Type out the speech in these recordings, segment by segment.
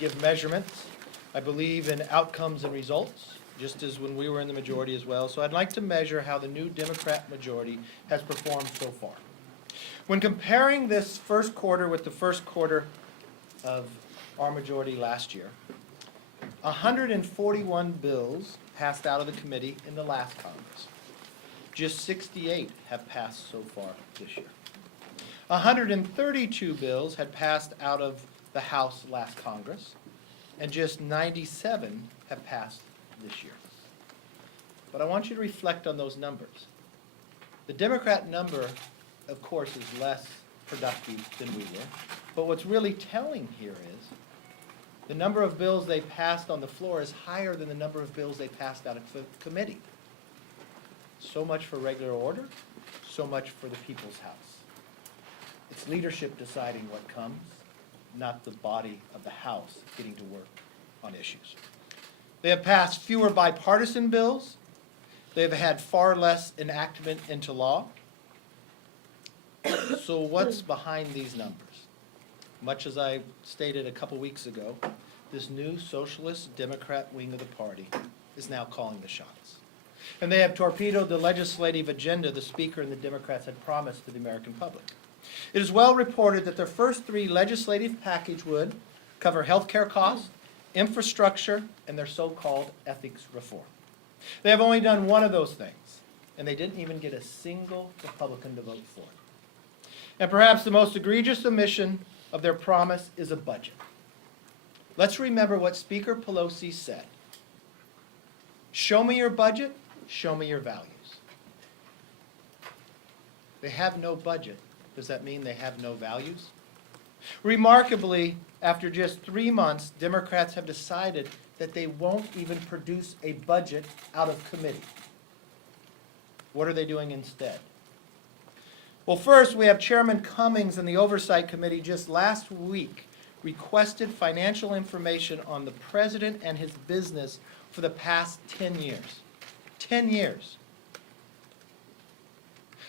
give measurements. I believe in outcomes and results, just as when we were in the majority as well. So I'd like to measure how the new Democrat majority has performed so far. When comparing this first quarter with the first quarter of our majority last year, 141 bills passed out of the committee in the last Congress. Just 68 have passed so far this year. 132 bills had passed out of the House last Congress, and just 97 have passed this year. But I want you to reflect on those numbers. The Democrat number, of course, is less productive than we were, but what's really telling here is the number of bills they passed on the floor is higher than the number of bills they passed out of committee. So much for regular order, so much for the people's house. It's leadership deciding what comes, not the body of the House getting to work on issues. They have passed fewer bipartisan bills. They have had far less enactment into law. So what's behind these numbers? Much as I stated a couple weeks ago, this new socialist Democrat wing of the party is now calling the shots. And they have torpedoed the legislative agenda the Speaker and the Democrats had promised to the American public. It is well reported that their first three legislative package would cover health care costs, infrastructure, and their so-called ethics reform. They have only done one of those things, and they didn't even get a single Republican to vote for it. And perhaps the most egregious omission of their promise is a budget. Let's remember what Speaker Pelosi said. Show me your budget, show me your values. They have no budget. Does that mean they have no values? Remarkably, after just 3 months, Democrats have decided that they won't even produce a budget out of committee. What are they doing instead? Well, first, we have Chairman Cummings and the Oversight Committee just last week requested financial information on the president and his business for the past 10 years. 10 years.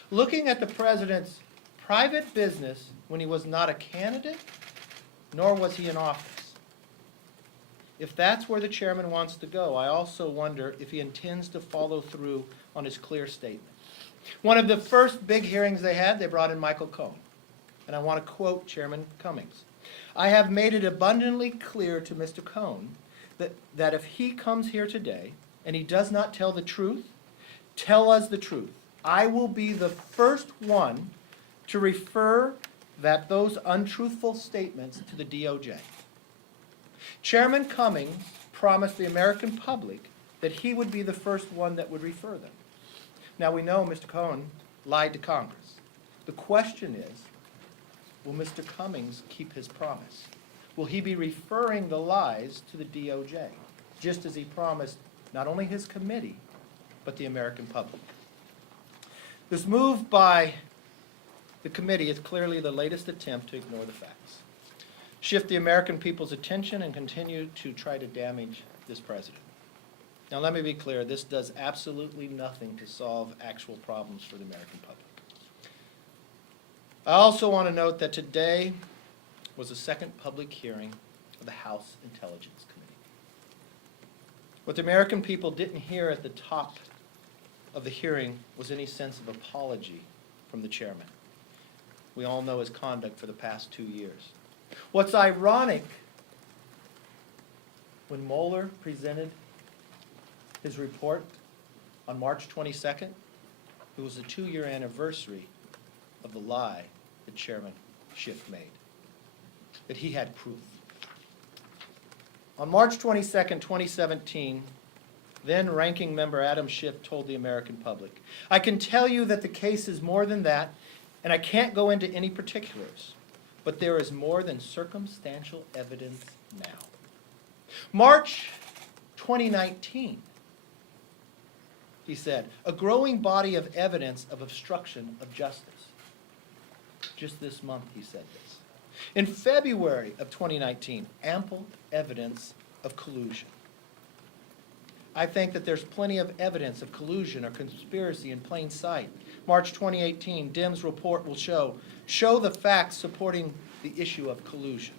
Looking at the president's private business when he was not a candidate, nor was he in office. If that's where the chairman wants to go, I also wonder if he intends to follow through on his clear statement. One of the first big hearings they had, they brought in Michael Cohen. And I want to quote Chairman Cummings. I have made it abundantly clear to Mr. Cohen that if he comes here today and he does not tell the truth, tell us the truth. I will be the first one to refer those untruthful statements to the DOJ. Chairman Cummings promised the American public that he would be the first one that would refer them. Now we know Mr. Cohen lied to Congress. The question is, will Mr. Cummings keep his promise? Will he be referring the lies to the DOJ, just as he promised not only his committee, but the American public? This move by the committee is clearly the latest attempt to ignore the facts, shift the American people's attention, and continue to try to damage this president. Now let me be clear, this does absolutely nothing to solve actual problems for the American public. I also want to note that today was the second public hearing of the House Intelligence Committee. What the American people didn't hear at the top of the hearing was any sense of apology from the chairman. We all know his conduct for the past 2 years. What's ironic, when Mueller presented his report on March 22nd, it was the 2-year anniversary of the lie that Chairman Schiff made, that he had proof. On March 22nd, 2017, then Ranking Member Adam Schiff told the American public, I can tell you that the case is more than that, and I can't go into any particulars, but there is more than circumstantial evidence now. March 2019, he said, a growing body of evidence of obstruction of justice. Just this month he said this. In February of 2019, ample evidence of collusion. I think that there's plenty of evidence of collusion or conspiracy in plain sight. March 2018, Dems report will show the facts supporting the issue of collusion.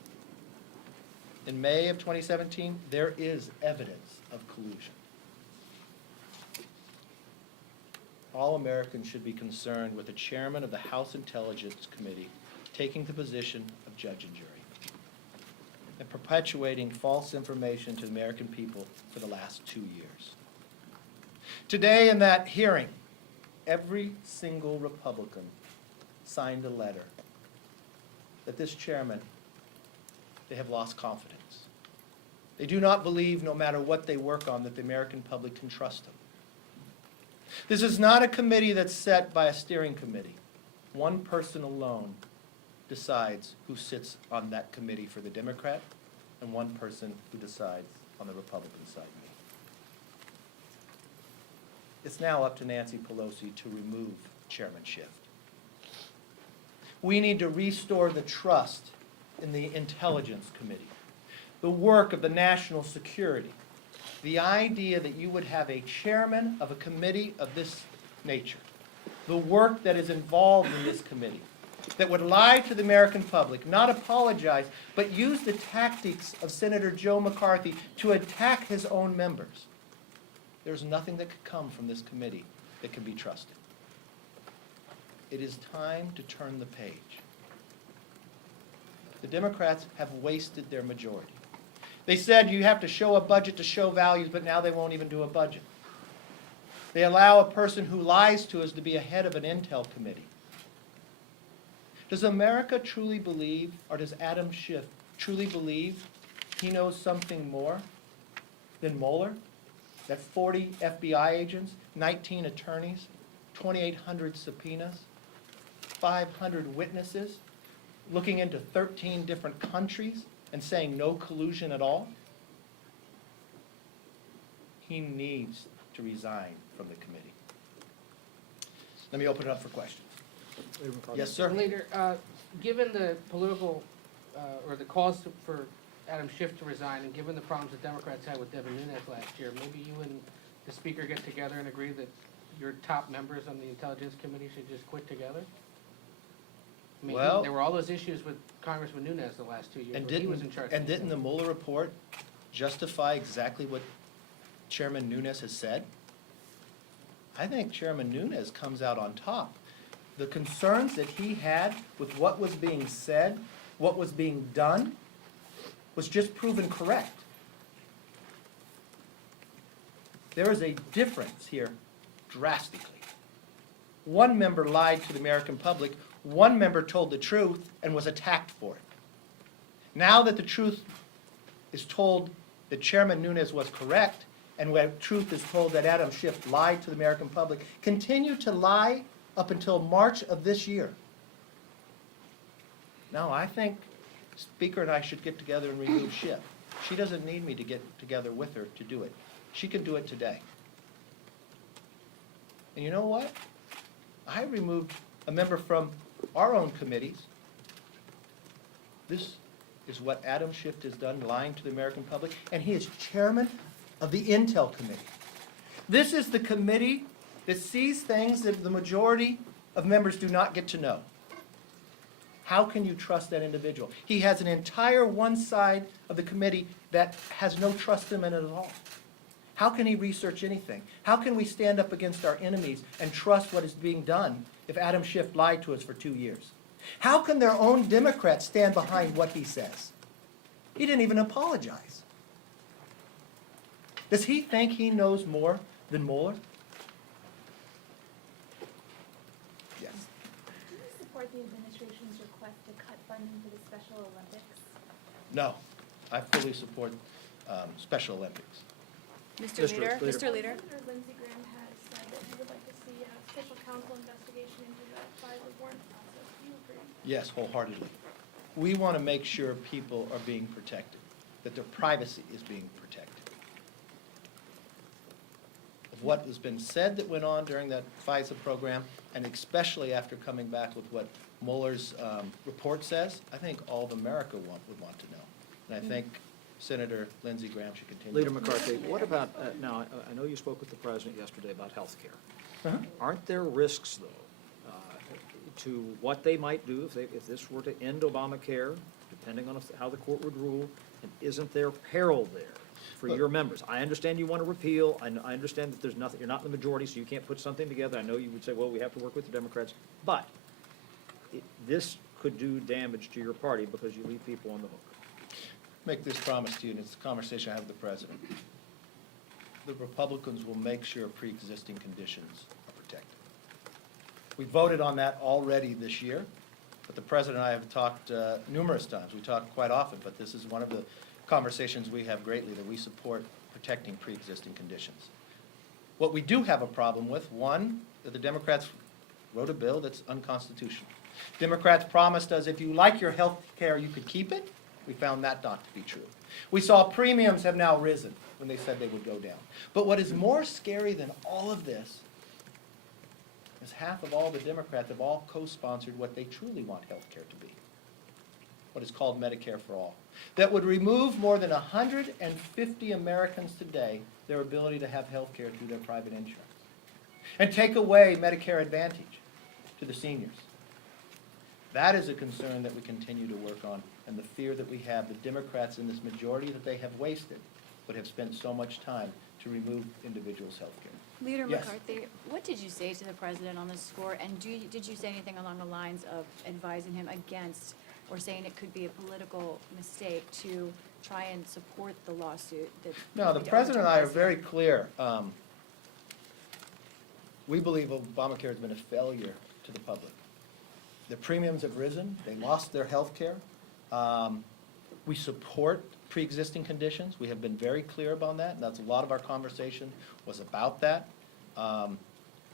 in May of 2017, there is evidence of collusion. All Americans should be concerned with the chairman of the House Intelligence Committee taking the position of judge and jury and perpetuating false information to the American people for the last 2 years. Today in that hearing, every single Republican signed a letter that this chairman, they have lost confidence. They do not believe, no matter what they work on, that the American public can trust them. This is not a committee that's set by a steering committee. One person alone decides who sits on that committee for the Democrat, and one person who decides on the Republican side. It's now up to Nancy Pelosi to remove Chairman Schiff. We need to restore the trust in the Intelligence Committee, the work of the national security, the idea that you would have a chairman of a committee of this nature, the work that is involved in this committee, that would lie to the American public, not apologize, but use the tactics of Senator Joe McCarthy to attack his own members. There's nothing that could come from this committee that can be trusted. It is time to turn the page. The Democrats have wasted their majority. They said you have to show a budget to show values, but now they won't even do a budget. They allow a person who lies to us to be a head of an intel committee. Does America truly believe, or does Adam Schiff truly believe he knows something more than Mueller? That 40 FBI agents, 19 attorneys, 2,800 subpoenas, 500 witnesses, looking into 13 different countries and saying no collusion at all? He needs to resign from the committee. Let me open it up for questions. Yes, sir. Leader, given the political, or the cause for Adam Schiff to resign, and given the problems the Democrats had with Devin Nunes last year, maybe you and the Speaker get together and agree that your top members on the Intelligence Committee should just quit together? I mean, Well, there were all those issues with Congressman Nunes the last 2 years, And when he was in charge. didn't the Mueller report justify exactly what Chairman Nunes has said? I think Chairman Nunes comes out on top. The concerns that he had with what was being said, what was being done, was just proven correct. There is a difference here drastically. One member lied to the American public, one member told the truth and was attacked for it. Now that the truth is told that Chairman Nunes was correct, and when truth is told that Adam Schiff lied to the American public, continue to lie up until March of this year. Now, I think Speaker and I should get together and remove Schiff. She doesn't need me to get together with her to do it. She can do it today. And you know what? I removed a member from our own committees. This is what Adam Schiff has done, lying to the American public, and he is chairman of the Intel Committee. This is the committee that sees things that the majority of members do not get to know. How can you trust that individual? He has an entire one side of the committee that has no trust in him at all. How can he research anything? How can we stand up against our enemies and trust what is being done if Adam Schiff lied to us for 2 years? How can their own Democrats stand behind what he says? He didn't even apologize. Does he think he knows more than Mueller? Yes. Do you support the administration's request to cut funding for the Special Olympics? No. I fully support Special Olympics. Mr. Leader. Senator Lindsey Graham has said that he would like to see a special counsel investigation into the FISA warrant process. Do you agree? Yes, wholeheartedly. We want to make sure people are being protected, that their privacy is being protected. Of what has been said that went on during that FISA program, and especially after coming back with what Mueller's report says, I think all of America would want to know. And I think Senator Lindsey Graham should continue. Leader McCarthy, what about, now, I know you spoke with the President yesterday about health care. Uh-huh. Aren't there risks, though, to what they might do if this were to end Obamacare, depending on how the court would rule, And isn't there peril there for your members? I understand you want to repeal, I understand that there's nothing, you're not in the majority, so you can't put something together. I know you would say, well, we have to work with the Democrats, but this could do damage to your party because you leave people on the hook. Make this promise to you, and it's a conversation I have with the president. The Republicans will make sure pre-existing conditions are protected. We voted on that already this year, but the president and I have talked numerous times. We talk quite often, but this is one of the conversations we have greatly, that we support protecting pre-existing conditions. What we do have a problem with, one, that the Democrats wrote a bill that's unconstitutional. Democrats promised us if you like your health care, you could keep it. We found that not to be true. We saw premiums have now risen when they said they would go down. But what is more scary than all of this is half of all the Democrats have all co-sponsored what they truly want health care to be, what is called Medicare for All, that would remove more than 150 Americans today their ability to have health care through their private insurance, and take away Medicare Advantage to the seniors. That is a concern that we continue to work on, and the fear that we have, the Democrats in this majority that they have wasted, but have spent so much time to remove individuals' health care. Leader Yes. McCarthy, what did you say to the president on this score? And did you say anything along the lines of advising him against, or saying it could be a political mistake to try and support the lawsuit that? No, the to president and I are overturn very this? clear. We believe Obamacare has been a failure to the public. The premiums have risen, they lost their health care. We support pre-existing conditions, we have been very clear about that, and that's a lot of our conversation was about that.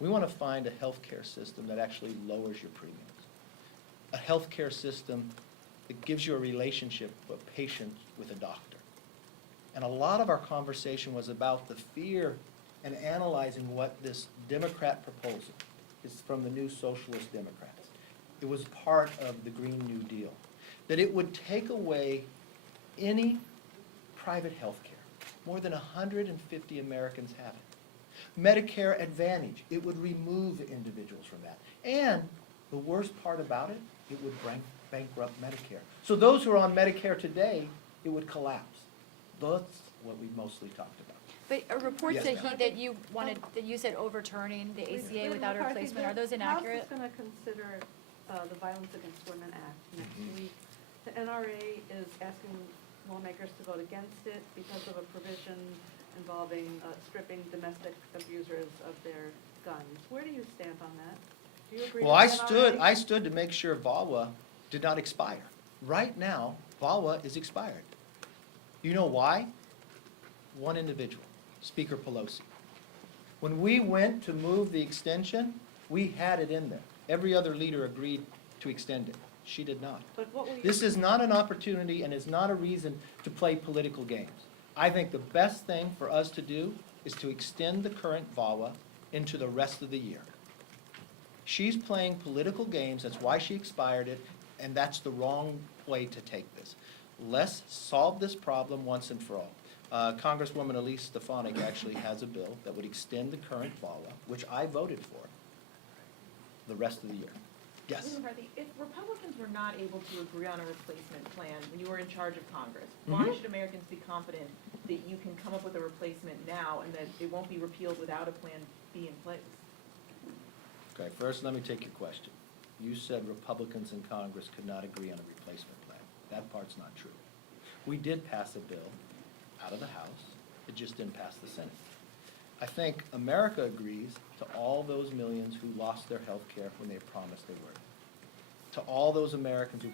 We want to find a health care system that actually lowers your premiums. A health care system that gives you a relationship of a patient with a doctor. And a lot of our conversation was about the fear and analyzing what this Democrat proposal is from the new Socialist Democrats. It was part of the Green New Deal, that it would take away any private health care. More than 150 Americans have it. Medicare Advantage, it would remove individuals from that. And the worst part about it, it would bankrupt Medicare. So those who are on Medicare today, it would collapse. That's what we mostly talked about. But a report Yes, that ma'am. that you wanted, that you said overturning the ACA without a replacement, are those inaccurate? The House is going to consider the Violence Against Women Act next Mhm. week. The NRA is asking lawmakers to vote against it because of a provision involving stripping domestic abusers of their guns. Where do you stand on that? Do you agree Well, with I NRA? stood to make sure VAWA did not expire. Right now, VAWA is expired. You know why? One individual, Speaker Pelosi. When we went to move the extension, we had it in there. Every other leader agreed to extend it. She did not. But what will you? This is not an opportunity and is not a reason to play political games. I think the best thing for us to do is to extend the current VAWA into the rest of the year. She's playing political games, that's why she expired it, and that's the wrong way to take this. Let's solve this problem once and for all. Congresswoman Elise Stefanik actually has a bill that would extend the current VAWA, which I voted for, the rest of the year. Yes? Leader McCarthy, if Republicans were not able to agree on a replacement plan when you were in charge of Congress, why Mhm. should Americans be confident that you can come up with a replacement now and that it won't be repealed without a plan B in place? Okay, first, let me take your question. You said Republicans in Congress could not agree on a replacement plan. That part's not true. We did pass a bill out of the House, it just didn't pass the Senate. I think America agrees to all those millions who lost their health care when they promised they would. To all those Americans who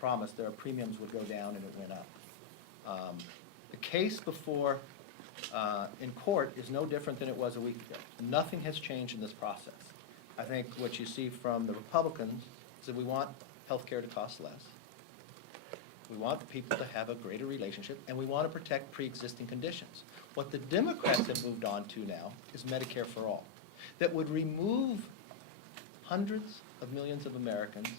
promised their premiums would go down and it went up. The case before, in court is no different than it was a week ago. Nothing has changed in this process. I think what you see from the Republicans is that we want health care to cost less. We want people to have a greater relationship, and we want to protect pre-existing conditions. What the Democrats have moved on to now is Medicare for All, that would remove hundreds of millions of Americans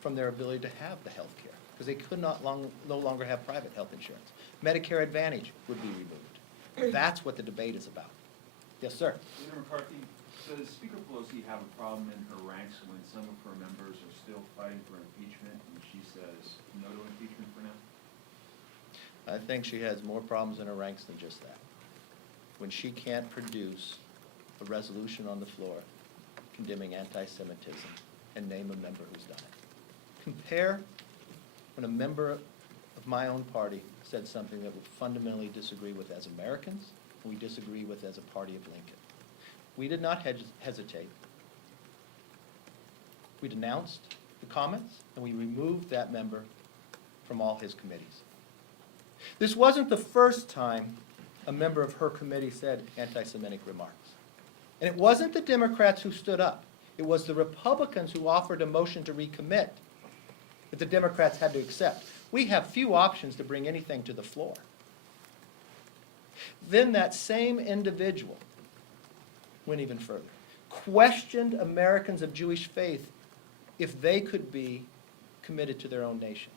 from their ability to have the health care, because they could no longer have private health insurance. Medicare Advantage would be removed. That's what the debate is about. Yes, sir. Leader McCarthy, does Speaker Pelosi have a problem in her ranks when some of her members are still fighting for impeachment and she says no to impeachment for I think she has more problems in her ranks than just that. When she can't produce a resolution on the floor condemning anti-Semitism and name a member who's done it. Compare when a member of my own party said something that we fundamentally disagree with as Americans, and we disagree with as a party of Lincoln. We did not hesitate. We denounced the comments, and we removed that member from all his committees. This wasn't the first time a member of her committee said anti-Semitic remarks. And it wasn't the Democrats who stood up. It was the Republicans who offered a motion to recommit that the Democrats had to accept. We have few options to bring anything to the floor. Then that same individual went even further, questioned Americans of Jewish faith if they could be committed to their own nation.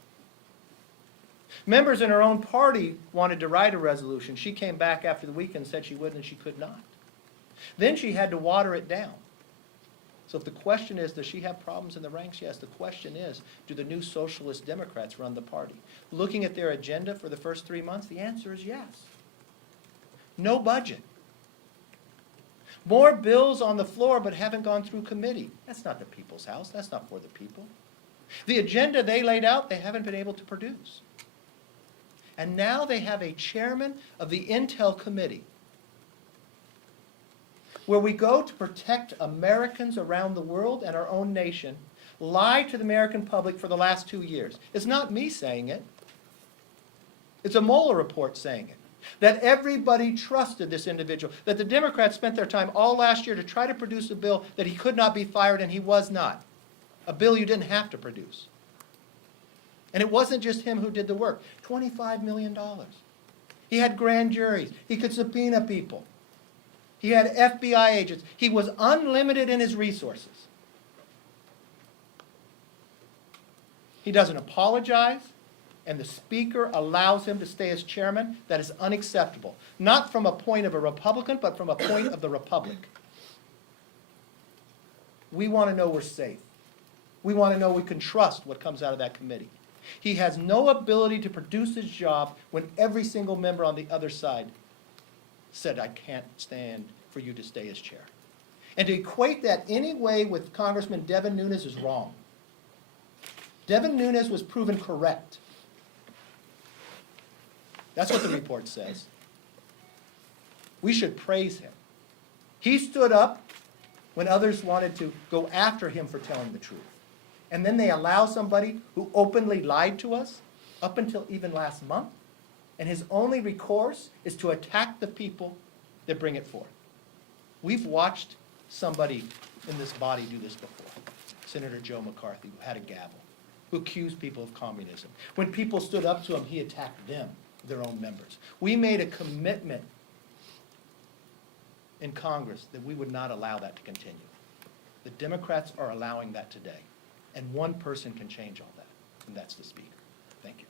Members in her own party wanted to write a resolution. She came back after the weekend and said she would, and she could not. Then she had to water it down. So if the question is, does she have problems in the ranks? Yes. The question is, do the new socialist Democrats run the party? Looking at their agenda for the first 3 months, the answer is yes. No budget. More bills on the floor but haven't gone through committee. That's not the people's house. That's not for the people. The agenda they laid out, they haven't been able to produce. And now they have a chairman of the Intel Committee, where we go to protect Americans around the world and our own nation, lie to the American public for the last 2 years. It's not me saying it. It's a Mueller report saying it. That everybody trusted this individual. That the Democrats spent their time all last year to try to produce a bill that he could not be fired, and he was not. A bill you didn't have to produce. And it wasn't just him who did the work. $25 million. He had grand juries. He could subpoena people. He had FBI agents. He was unlimited in his resources. He doesn't apologize, and the Speaker allows him to stay as chairman. That is unacceptable. Not from a point of a Republican, but from a point of the Republic. We want to know we're safe. We want to know we can trust what comes out of that committee. He has no ability to produce his job when every single member on the other side said, I can't stand for you to stay as chair. And to equate that any way with Congressman Devin Nunes is wrong. Devin Nunes was proven correct. That's what the report says. We should praise him. He stood up when others wanted to go after him for telling the truth. And then they allow somebody who openly lied to us up until even last month, and his only recourse is to attack the people that bring it forth. We've watched somebody in this body do this before. Senator Joe McCarthy, who had a gavel, who accused people of communism. When people stood up to him, he attacked them, their own members. We made a commitment in Congress that we would not allow that to continue. The Democrats are allowing that today. And one person can change all that, and that's the Speaker. Thank you.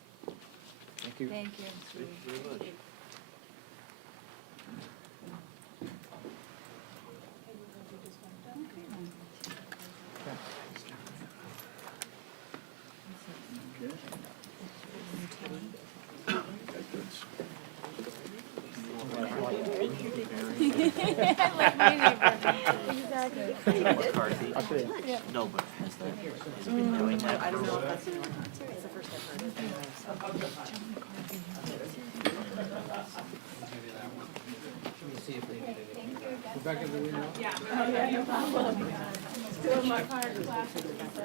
Thank you. Thank you. Thank you very much. Like my neighbor. Exactly. McCarthy? No, but has he been doing that? I don't know if that's the one. It's the first I've heard it. Let me see if they did anything. Rebecca, do we know? Yeah. Still in my card classes, so.